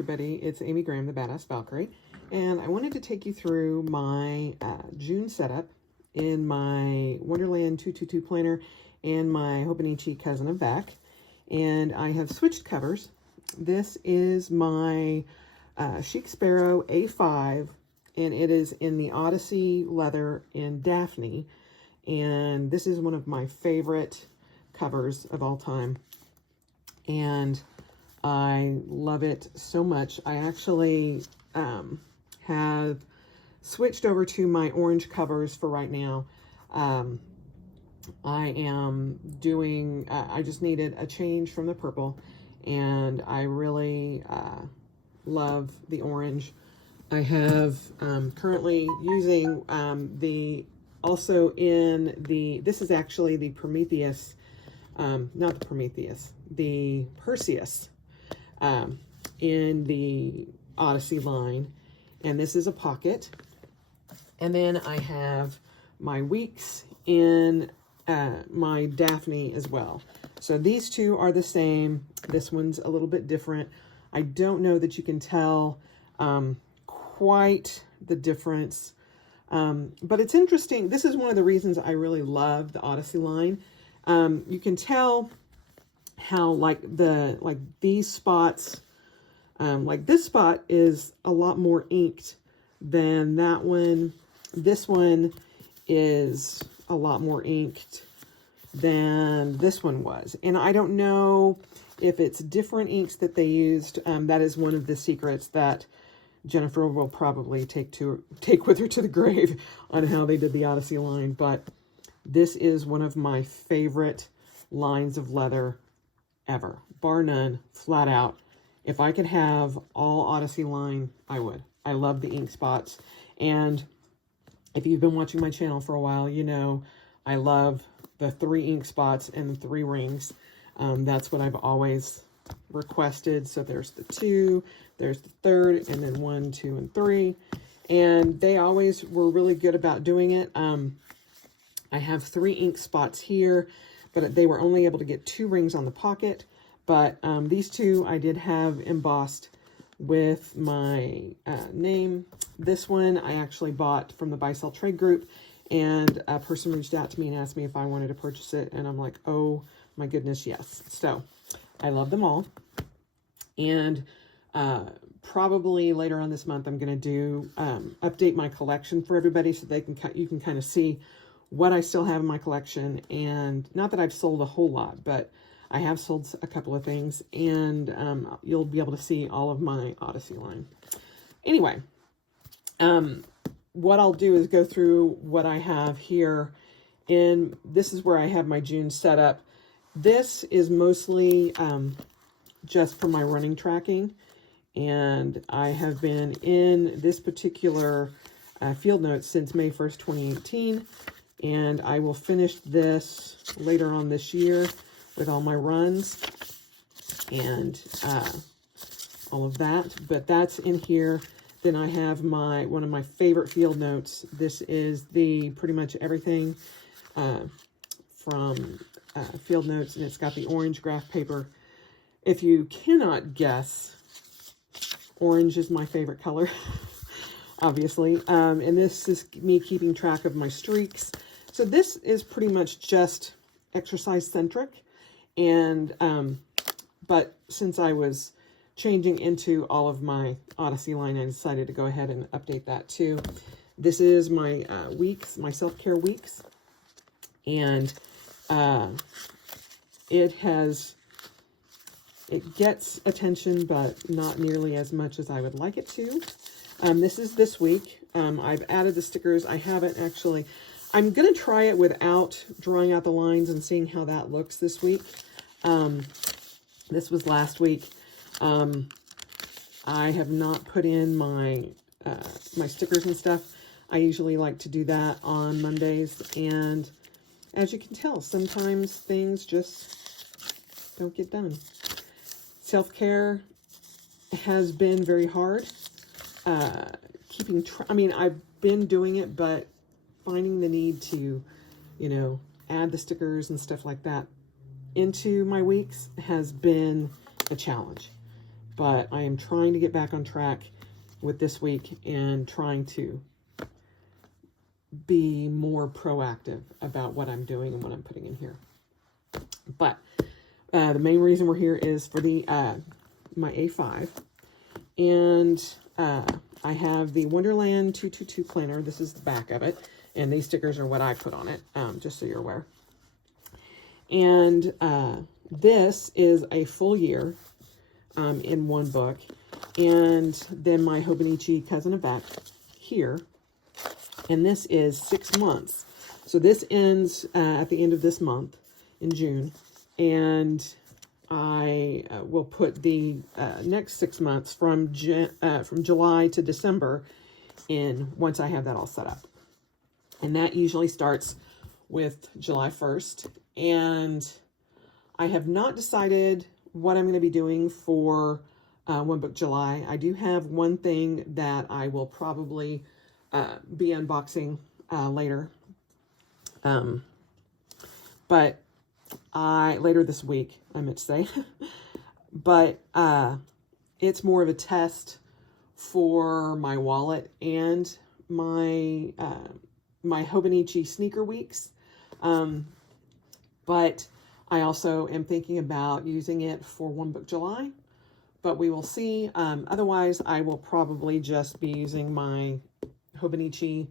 everybody, it's Amy Graham, the Badass Valkyrie, and I wanted to take you through my June setup in my Wonderland 222 planner and my Hobonichi Cousin Avec, and I have switched covers. This is my Chic Sparrow A5, and it is in the Odyssey leather in Daphne, and this is one of my favorite covers of all time, and I love it so much. I actually have switched over to my orange covers for right now. I am doing, I just needed a change from the purple, and I really love the orange. I have currently using also in this is actually the Prometheus, not the Prometheus, the Perseus in the Odyssey line, and this is a pocket. And then I have my weeks in my Daphne as well. So these two are the same. This one's a little bit different. I don't know that you can tell quite the difference, but it's interesting. This is one of the reasons I really love the Odyssey line. You can tell how like these spots, like this spot is a lot more inked than that one. This one is a lot more inked than this one was. And I don't know if it's different inks that they used. That is one of the secrets that Jennifer will probably take with her to the grave on how they did the Odyssey line. But this is one of my favorite lines of leather ever, bar none, flat out. If I could have all Odyssey line, I would. I love the ink spots. And if you've been watching my channel for a while, you know I love the 3 ink spots and the 3 rings. That's what I've always requested. So there's the 2, there's the 3rd, and then 1, 2, and 3. And they always were really good about doing it. I have 3 ink spots here, but they were only able to get 2 rings on the pocket. But these 2 I did have embossed with my name. This one I actually bought from the Buy Sell Trade group, and a person reached out to me and asked me if I wanted to purchase it, and I'm like, oh my goodness, yes. So I love them all. And probably later on this month I'm going to do update my collection for everybody, so you can kind of see what I still have in my collection. And not that I've sold a whole lot, but I have sold a couple of things, and you'll be able to see all of my Odyssey line. Anyway, what I'll do is go through what I have here. This is where I have my June setup. This is mostly just for my running tracking, and I have been in this particular field notes since May 1st, 2018. And I will finish this later on this year with all my runs and all of that. But that's in here. Then I have one of my favorite field notes. This is the pretty much everything from field notes, and it's got the orange graph paper. If you cannot guess, orange is my favorite color, obviously. And this is me keeping track of my streaks. So this is pretty much just exercise centric, and but since I was changing into all of my Odyssey line, I decided to go ahead and update that too. This is my weeks, my self-care weeks, and it gets attention, but not nearly as much as I would like it to. This is this week. I've added the stickers. I haven't actually. I'm going to try it without drawing out the lines and seeing how that looks this week. This was last week. I have not put in my my stickers and stuff. I usually like to do that on Mondays. And as you can tell, sometimes things just don't get done. Self-care has been very hard. I mean, I've been doing it, but finding the need to, add the stickers and stuff like that into my weeks has been a challenge. but I am trying to get back on track with this week and trying to be more proactive about what I'm doing and what I'm putting in here. But the main reason we're here is for the my A5, and I have the Wonderland 222 planner. This is the back of it, and these stickers are what I put on it, just so you're aware. And this is a full year in one book, and then my Hobonichi Cousin Avec here, and this is 6 months. So this ends at the end of this month in June, and I will put the next 6 months from July to December in once I have that all set up. And that usually starts with July 1st. And I have not decided what I'm going to be doing for One Book July. I do have one thing that I will probably be unboxing later. But later this week, I meant to say, but it's more of a test for my wallet and my my Hobonichi sneaker weeks. But I also am thinking about using it for One Book July, but we will see. Otherwise, I will probably just be using my Hobonichi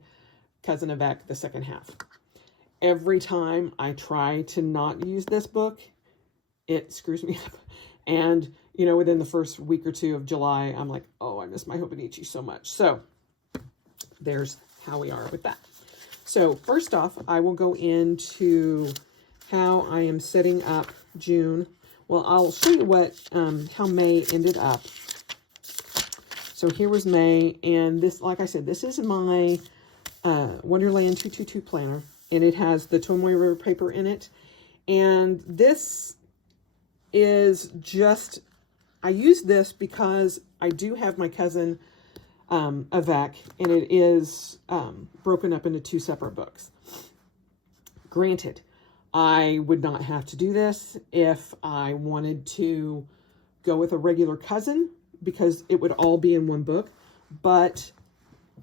Cousin Avec the second half. Every time I try to not use this book, it screws me up. And, you know, within the first week or two of July, I'm like, oh, I miss my Hobonichi so much. So there's how we are with that. So first off, I will go into how I am setting up June. Well, I'll show you what how May ended up. So here was May, and this, like I said, this is my Wonderland 222 planner, and it has the Tomoe River paper in it. And this is just, I use this because I do have my Cousin Avec, and it is broken up into 2 separate books. Granted, I would not have to do this if I wanted to go with a regular cousin, because it would all be in one book. But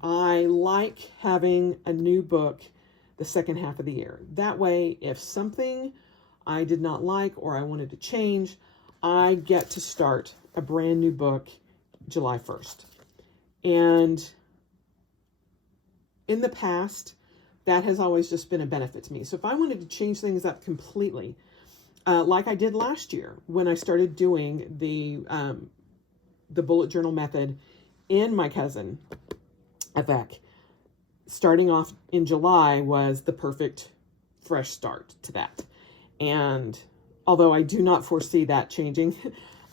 I like having a new book the second half of the year. That way, if something I did not like or I wanted to change, I get to start a brand new book July 1st. And in the past, that has always just been a benefit to me. So if I wanted to change things up completely, like I did last year when I started doing the bullet journal method in my Cousin Avec, starting off in July was the perfect fresh start to that. And although I do not foresee that changing,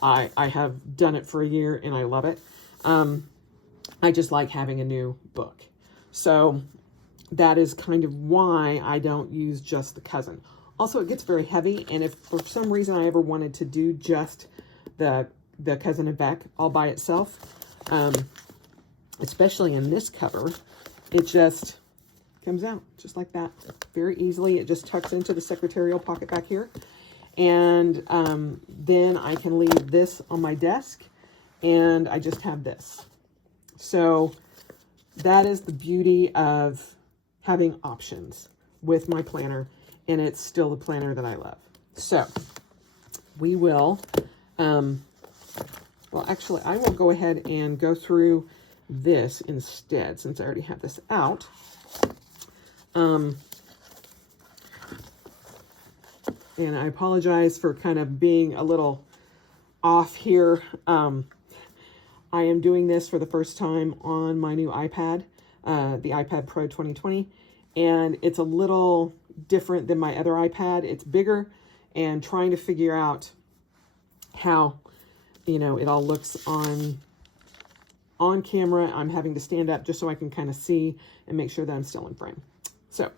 I have done it for a year and I love it. I just like having a new book. So that is kind of why I don't use just the Cousin. Also, it gets very heavy, and if for some reason I ever wanted to do just the Cousin Avec all by itself, especially in this cover, it just comes out just like that very easily. It just tucks into the secretarial pocket back here, and then I can leave this on my desk, and I just have this. So that is the beauty of having options with my planner, and it's still the planner that I love. So we will, well, actually, I will go ahead and go through this instead, since I already have this out. And I apologize for kind of being a little off here. I am doing this for the first time on my new iPad, the iPad Pro 2020, and it's a little different than my other iPad. It's bigger, and trying to figure out how, you know, it all looks on camera. I'm having to stand up just so I can kind of see and make sure that I'm still in frame. So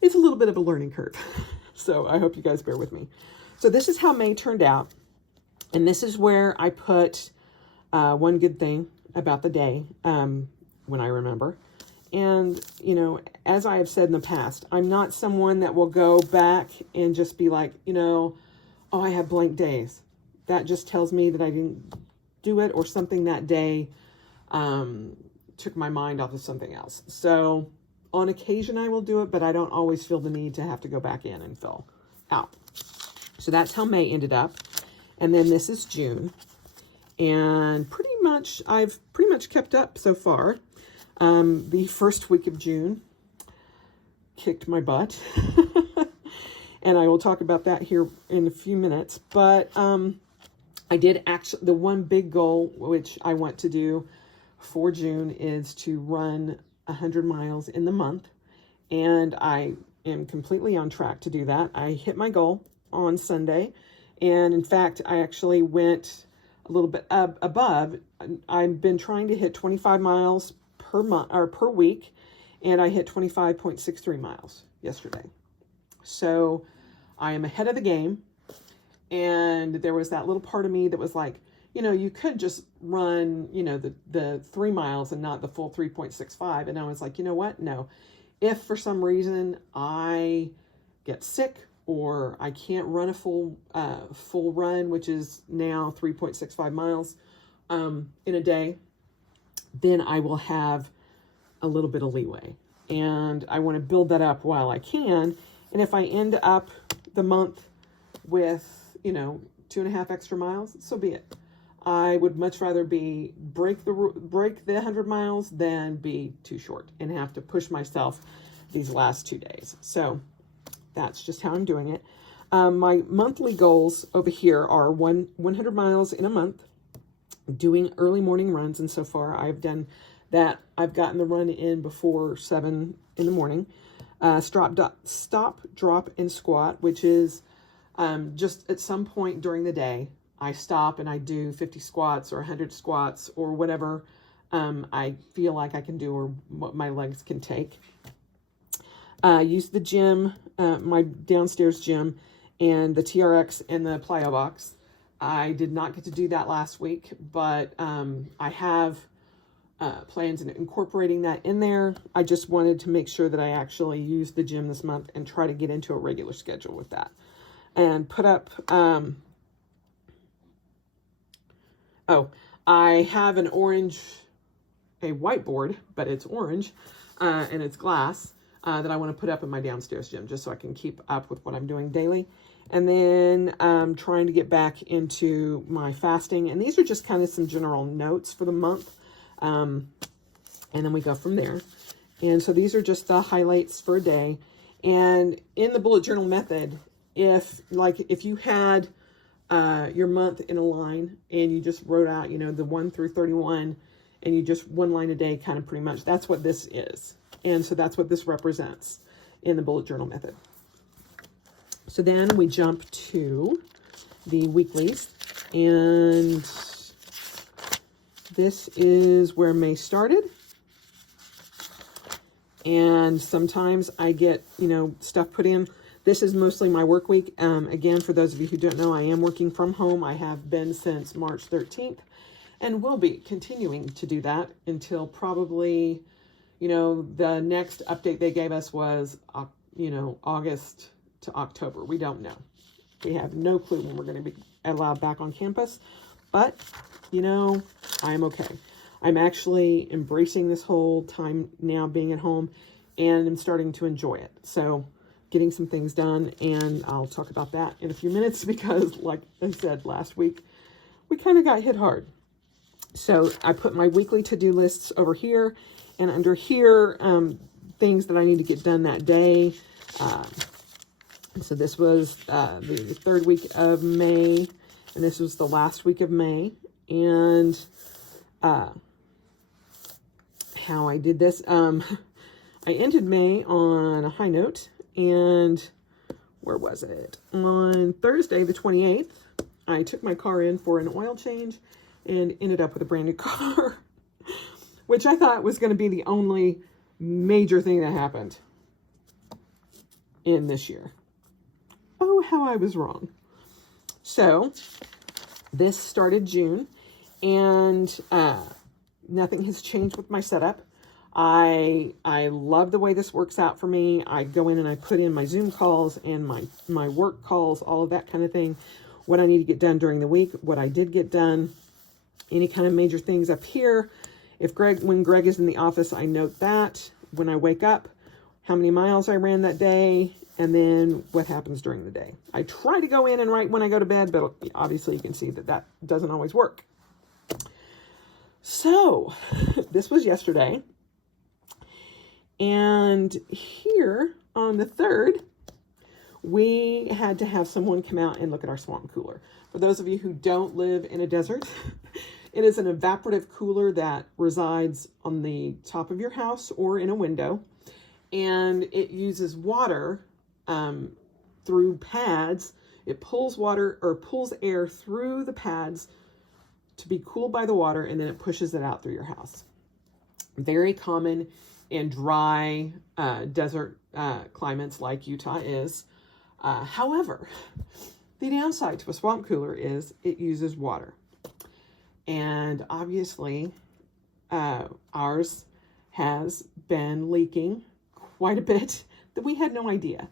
it's a little bit of a learning curve. So I hope you guys bear with me. So this is how May turned out, and this is where I put one good thing about the day, when I remember. And, you know, as I have said in the past, I'm not someone that will go back and just be like, you know, oh, I have blank days. That just tells me that I didn't do it, or something that day took my mind off of something else. So on occasion I will do it, but I don't always feel the need to have to go back in and fill out. So that's how May ended up. And then this is June. And I've pretty much kept up so far. The first week of June kicked my butt. And I will talk about that here in a few minutes. But I did actually, the one big goal which I want to do for June is to run 100 miles in the month. And I am completely on track to do that. I hit my goal on Sunday. And in fact, I actually went a little bit above. I've been trying to hit 25 miles per month or per week. And I hit 25.63 miles yesterday. So I am ahead of the game. And there was that little part of me that was like, you know, you could just run, you know, the 3 miles and not the full 3.65. And I was like, you know what? No. If for some reason I get sick or I can't run a full run, which is now 3.65 miles in a day, then I will have a little bit of leeway. And I want to build that up while I can. And if I end up the month with, you know, 2.5 extra miles, so be it. I would much rather break the 100 miles than be too short and have to push myself these last 2 days. So that's just how I'm doing it. My monthly goals over here are 100 miles in a month, doing early morning runs. And so far I've done that. I've gotten the run in before 7 in the morning. Stop, drop, and squat, which is just at some point during the day, I stop and I do 50 squats or 100 squats or whatever I feel like I can do or what my legs can take. Use the gym, my downstairs gym, and the TRX and the plyo box. I did not get to do that last week, but I have plans in incorporating that in there. I just wanted to make sure that I actually use the gym this month and try to get into a regular schedule with that. And put up, I have a whiteboard, but it's orange, and it's glass, that I want to put up in my downstairs gym, just so I can keep up with what I'm doing daily. And then I'm trying to get back into my fasting. And these are just kind of some general notes for the month. And then we go from there. And so these are just the highlights for a day. And in the bullet journal method, if you had your month in a line and you just wrote out, you know, the 1 through 31, and you just one line a day, kind of pretty much, that's what this is. And so that's what this represents in the bullet journal method. So then we jump to the weeklies, and this is where May started. And sometimes I get, you know, stuff put in. This is mostly my work week. Again, for those of you who don't know, I am working from home. I have been since March 13th and will be continuing to do that until probably, you know, the next update they gave us was, you know, August to October. We don't know. We have no clue when we're going to be allowed back on campus, but, you know, I'm okay. I'm actually embracing this whole time now being at home, and I'm starting to enjoy it. So getting some things done, and I'll talk about that in a few minutes because, like I said last week, we kind of got hit hard. So I put my weekly to-do lists over here, and under here, things that I need to get done that day. So this was the third week of May, and this was the last week of May. And how I did this, I ended May on a high note. And where was it? On Thursday, the 28th, I took my car in for an oil change and ended up with a brand new car, which I thought was going to be the only major thing that happened in this year. Oh, how I was wrong. So this started June, and nothing has changed with my setup. I love the way this works out for me. I go in and I put in my Zoom calls and my work calls, all of that kind of thing, what I need to get done during the week, what I did get done, Any kind of major things up here. When Greg is in the office, I note that. When I wake up, how many miles I ran that day, and then what happens during the day. I try to go in and write when I go to bed, but obviously you can see that doesn't always work. So this was yesterday. And here on the 3rd, we had to have someone come out and look at our swamp cooler. For those of you who don't live in a desert, it is an evaporative cooler that resides on the top of your house or in a window. And it uses water through pads. It pulls water or pulls air through the pads to be cooled by the water, and then it pushes it out through your house. Very common in dry desert climates like Utah is. However, the downside to a swamp cooler is it uses water. And obviously, ours has been leaking quite a bit that we had no idea.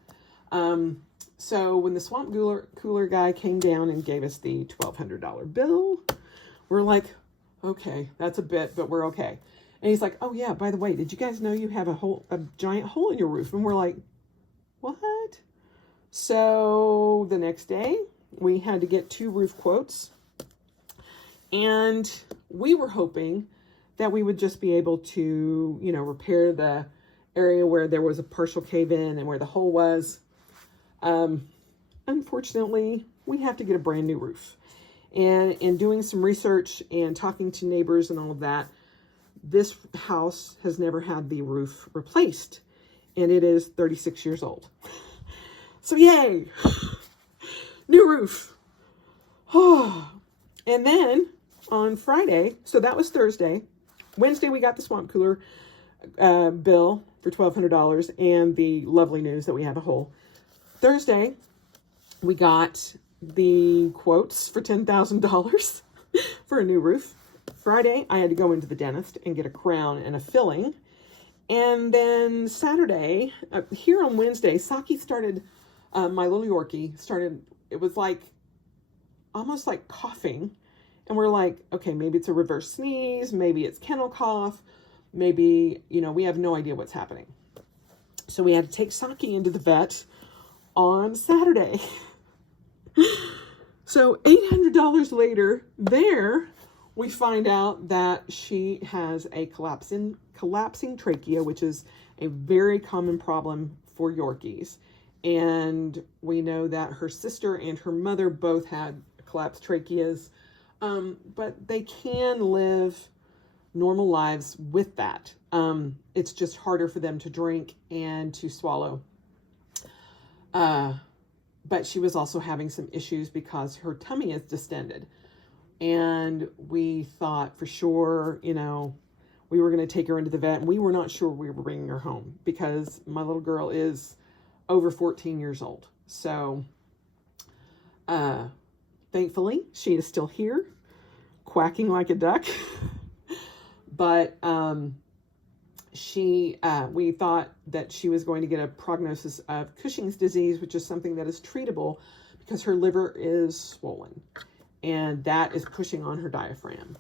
So when the swamp cooler guy came down and gave us the $1,200 bill, we're like, okay, that's a bit, but we're okay. And he's like, oh yeah, by the way, did you guys know you have a giant hole in your roof? And we're like, what? So the next day we had to get 2 roof quotes, and we were hoping that we would just be able to, repair the area where there was a partial cave in and where the hole was. Unfortunately, we have to get a brand new roof. And in doing some research and talking to neighbors and all of that, this house has never had the roof replaced, and it is 36 years old. So yay, new roof. And then on Friday, so that was Thursday. Wednesday, we got the swamp cooler bill for $1,200 and the lovely news that we have a hole. Thursday, we got the quotes for $10,000 for a new roof. Friday, I had to go into the dentist and get a crown and a filling. And then Saturday, here on Wednesday, Saki started, my little Yorkie started, it was like, almost like coughing. And we're like, okay, maybe it's a reverse sneeze, maybe it's kennel cough, maybe, we have no idea what's happening. So we had to take Saki into the vet on Saturday. So $800 later, we find out that she has a collapsing trachea, which is a very common problem for Yorkies. And we know that her sister and her mother both had collapsed tracheas, but they can live normal lives with that. It's just harder for them to drink and to swallow. But she was also having some issues because her tummy is distended. And we thought for sure, we were going to take her into the vet, and we were not sure we were bringing her home because my little girl is over 14 years old. So, thankfully, she is still here, quacking like a duck. But we thought that she was going to get a prognosis of Cushing's disease, which is something that is treatable because her liver is swollen, and that is pushing on her diaphragm.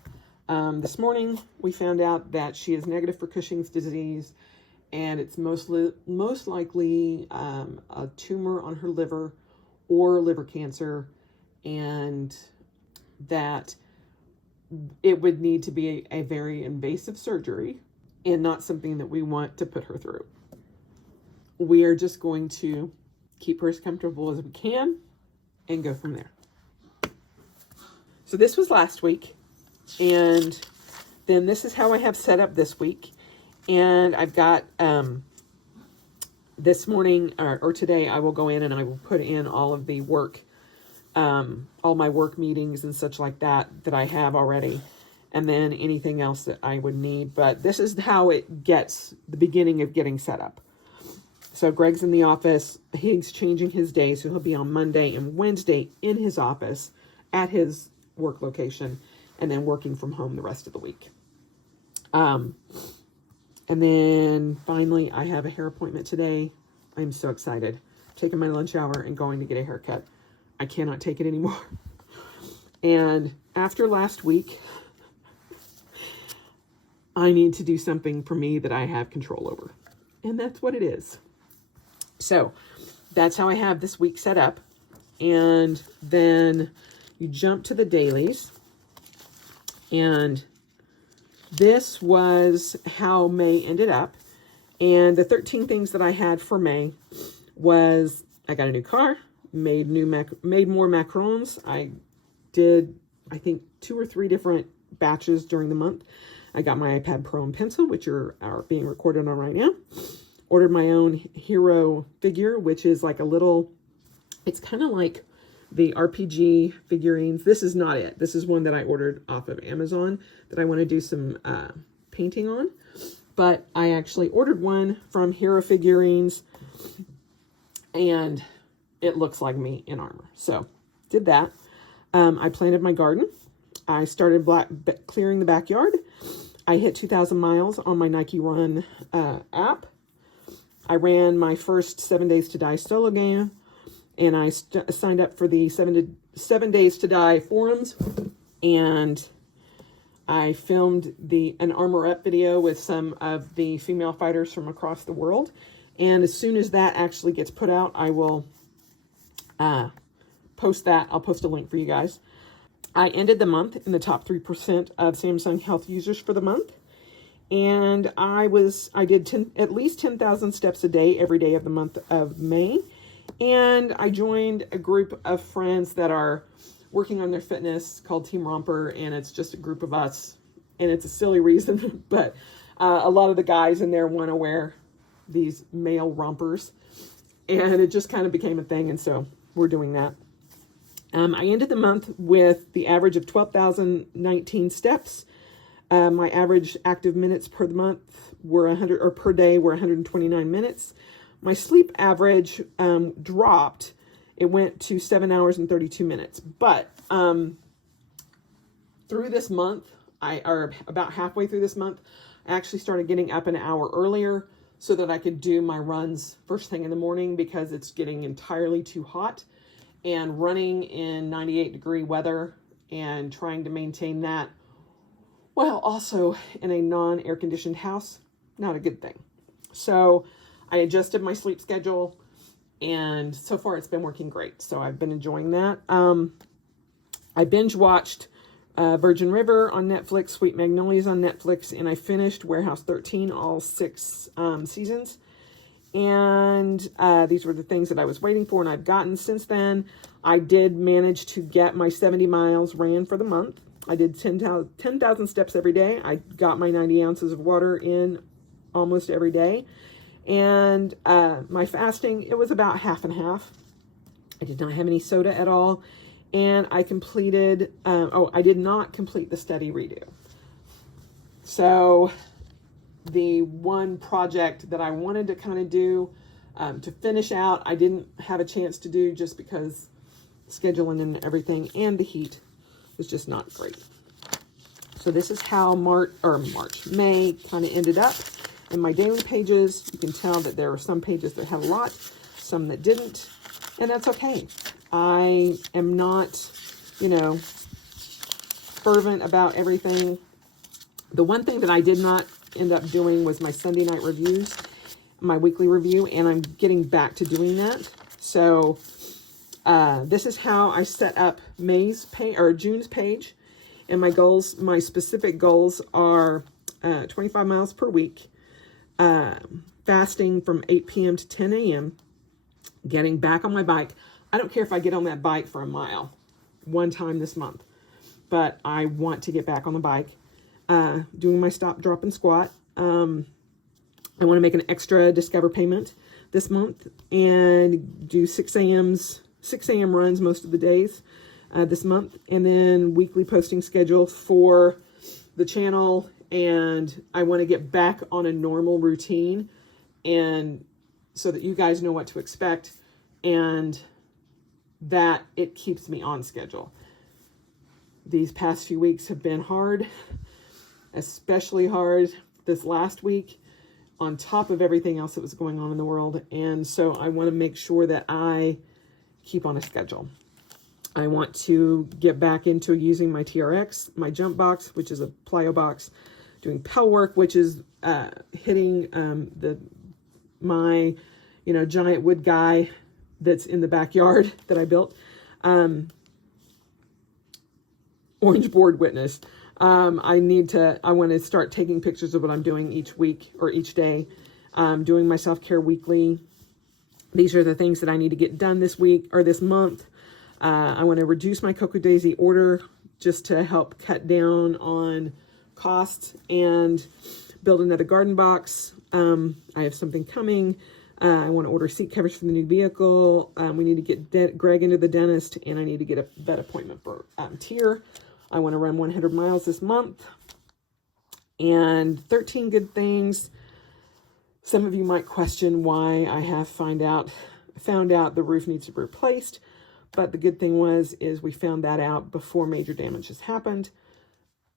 This morning, we found out that she is negative for Cushing's disease, and it's most likely a tumor on her liver or liver cancer, and that it would need to be a very invasive surgery and not something that we want to put her through. We are just going to keep her as comfortable as we can and go from there. So this was last week, and then this is how I have set up this week. And I've got, this morning or today, I will go in and I will put in all of the work, all my work meetings and such like that I have already. And then anything else that I would need. But this is how it gets, the beginning of getting set up. So Greg's in the office. He's changing his day. So he'll be on Monday and Wednesday in his office at his work location, and then working from home the rest of the week. And then finally, I have a hair appointment today. I'm so excited. Taking my lunch hour and going to get a haircut. I cannot take it anymore. And after last week, I need to do something for me that I have control over. And that's what it is. So that's how I have this week set up. And then you jump to the dailies. And this was how May ended up. And the 13 things that I had for May was I got a new car, made more macarons. I did, I think, 2 or 3 different batches during the month. I got my iPad Pro and pencil, which are being recorded on right now. Ordered my own hero figure, which is like a little, it's kind of like the RPG figurines. This is not it. This is one that I ordered off of Amazon that I want to do some painting on. But I actually ordered one from Hero Figurines, and it looks like me in armor. So did that. I planted my garden. I started clearing the backyard. I hit 2,000 miles on my Nike Run app. I ran my first 7 Days to Die solo game, and I signed up for the 7 Days to Die forums, and I filmed an Armor Up video with some of the female fighters from across the world. And as soon as that actually gets put out, I will post that. I'll post a link for you guys. I ended the month in the top 3% of Samsung Health users for the month. And I did at least 10,000 steps a day every day of the month of May. And I joined a group of friends that are working on their fitness called Team Romper. And it's just a group of us. And it's a silly reason, but a lot of the guys in there want to wear these male rompers. And it just kind of became a thing. And so we're doing that. I ended the month with the average of 12,019 steps. My average active minutes per month were per day were 129 minutes. My sleep average dropped. It went to 7 hours and 32 minutes. But through this month, or about halfway through this month, I actually started getting up an hour earlier so that I could do my runs first thing in the morning because it's getting entirely too hot. And running in 98-degree weather and trying to maintain that while also in a non-air conditioned house, not a good thing. So I adjusted my sleep schedule, and so far it's been working great. So I've been enjoying that. I binge watched Virgin River on Netflix, Sweet Magnolias on Netflix, and I finished Warehouse 13, all 6 seasons. And these were the things that I was waiting for and I've gotten since then. I did manage to get my 70 miles ran for the month. I did 10,000 steps every day. I got my 90 ounces of water in almost every day. And my fasting, it was about half and half. I did not have any soda at all. And I completed, I did not complete the study redo. So the one project that I wanted to kind of do to finish out, I didn't have a chance to do just because scheduling and everything and the heat was just not great. So this is how May kind of ended up in my daily pages. You can tell that there are some pages that had a lot, some that didn't, and that's okay. I am not, fervent about everything. The one thing that I did not end up doing was my Sunday night reviews, my weekly review, and I'm getting back to doing that. So this is how I set up June's page, and my goals, my specific goals are 25 miles per week, fasting from 8 p.m. to 10 a.m., getting back on my bike. I don't care if I get on that bike for a mile one time this month, but I want to get back on the bike. Doing my stop, drop, and squat. I want to make an extra Discover payment this month and do 6 a.m. runs most of the days this month. And then weekly posting schedule for the channel. And I want to get back on a normal routine and so that you guys know what to expect and that it keeps me on schedule. These past few weeks have been hard. Especially hard this last week on top of everything else that was going on in the world. And so I want to make sure that I keep on a schedule. I want to get back into using my TRX, my jump box, which is a plyo box, doing pell work, which is hitting my giant wood guy that's in the backyard that I built. Orange board witness. I want to start taking pictures of what I'm doing each week or each day. Doing my self-care weekly. These are the things that I need to get done this week or this month. I want to reduce my Cocoa Daisy order just to help cut down on costs and build another garden box. I have something coming. I want to order seat covers for the new vehicle. We need to get Greg into the dentist, and I need to get a vet appointment for Tier. I want to run 100 miles this month. And 13 good things. Some of you might question why I have found out the roof needs to be replaced. But the good thing is we found that out before major damage has happened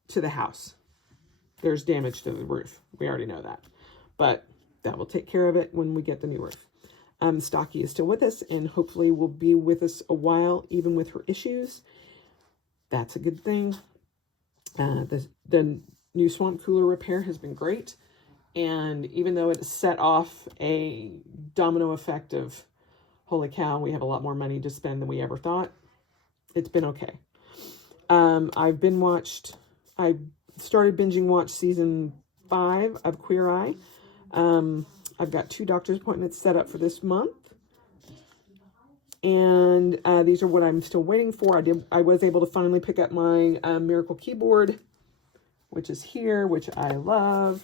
to the house. There's damage to the roof. We already know that. But that will take care of it when we get the new roof. Stocky is still with us and hopefully will be with us a while, even with her issues. That's a good thing. The new swamp cooler repair has been great. And even though it set off a domino effect of, holy cow, we have a lot more money to spend than we ever thought, it's been okay. I started binging watch season 5 of Queer Eye. I've got 2 doctor's appointments set up for this month. And these are what I'm still waiting for. I was able to finally pick up my Miracle keyboard, which is here, which I love.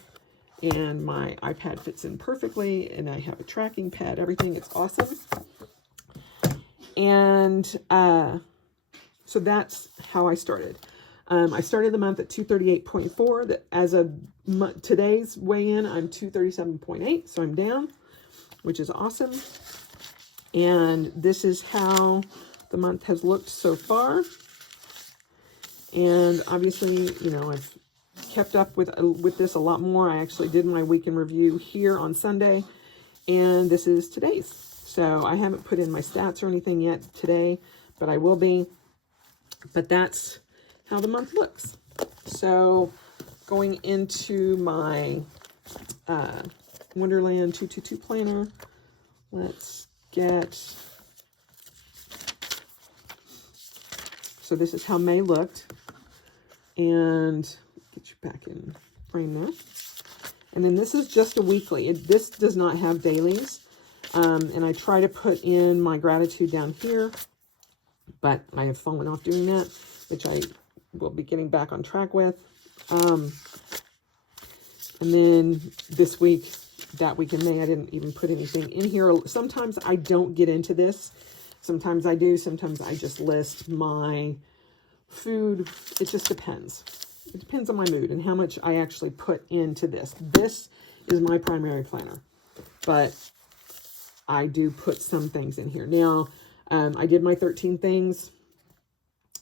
And my iPad fits in perfectly. And I have a tracking pad, everything. It's awesome. And so that's how I started. I started the month at 238.4. That as of today's weigh-in, I'm 237.8. So I'm down, which is awesome. And this is how the month has looked so far. And obviously, I've kept up with this a lot more. I actually did my week in review here on Sunday, and this is today's. So I haven't put in my stats or anything yet today, but I will be. But that's how the month looks. So going into my Wonderland 222 planner, let's get, so this is how May looked, and get you back in frame now. And then this is just a weekly. This does not have dailies. And I try to put in my gratitude down here, but I have fallen off doing that, which I will be getting back on track with. And then this week, that week in May, I didn't even put anything in here. Sometimes I don't get into this. Sometimes I do. Sometimes I just list my food. It just depends. It depends on my mood and how much I actually put into this. This is my primary planner, but I do put some things in here. Now, I did my 13 things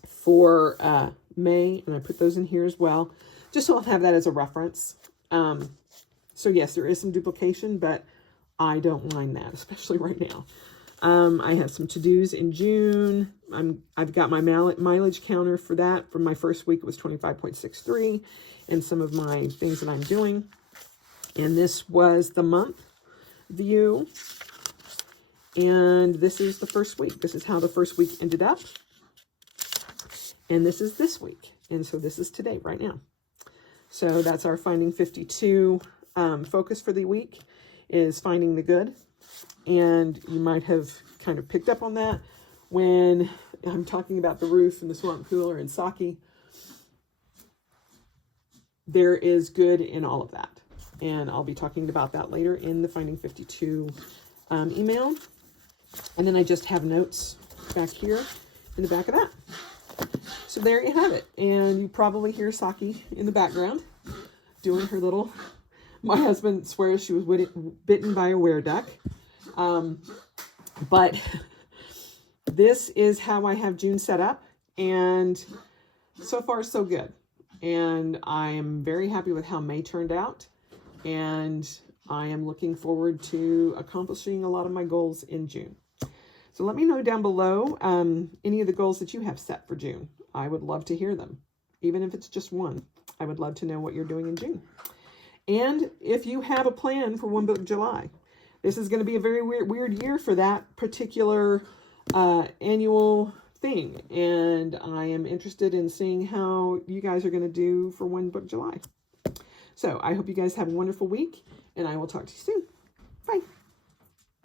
for May, and I put those in here as well, just so I'll have that as a reference. So yes, there is some duplication, but I don't mind that, especially right now. I have some to-dos in June. I've got my mileage counter for that. For my first week, it was 25.63, and some of my things that I'm doing. And this was the month view. And this is the first week. This is how the first week ended up. And this is this week. And so this is today, right now. So that's our Finding 52 focus for the week, is finding the good. And you might have kind of picked up on that when I'm talking about the roof and the swamp cooler and sake. There is good in all of that. And I'll be talking about that later in the Finding 52 email. And then I just have notes back here in the back of that. So there you have it. And you probably hear Saki in the background doing her little, my husband swears she was bitten by a were-duck. But this is how I have June set up. And so far, so good. And I am very happy with how May turned out. And I am looking forward to accomplishing a lot of my goals in June. So let me know down below any of the goals that you have set for June. I would love to hear them, even if it's just one. I would love to know what you're doing in June. And if you have a plan for One Book July, this is going to be a very weird year for that particular annual thing. And I am interested in seeing how you guys are going to do for One Book July. So I hope you guys have a wonderful week, and I will talk to you soon. Bye.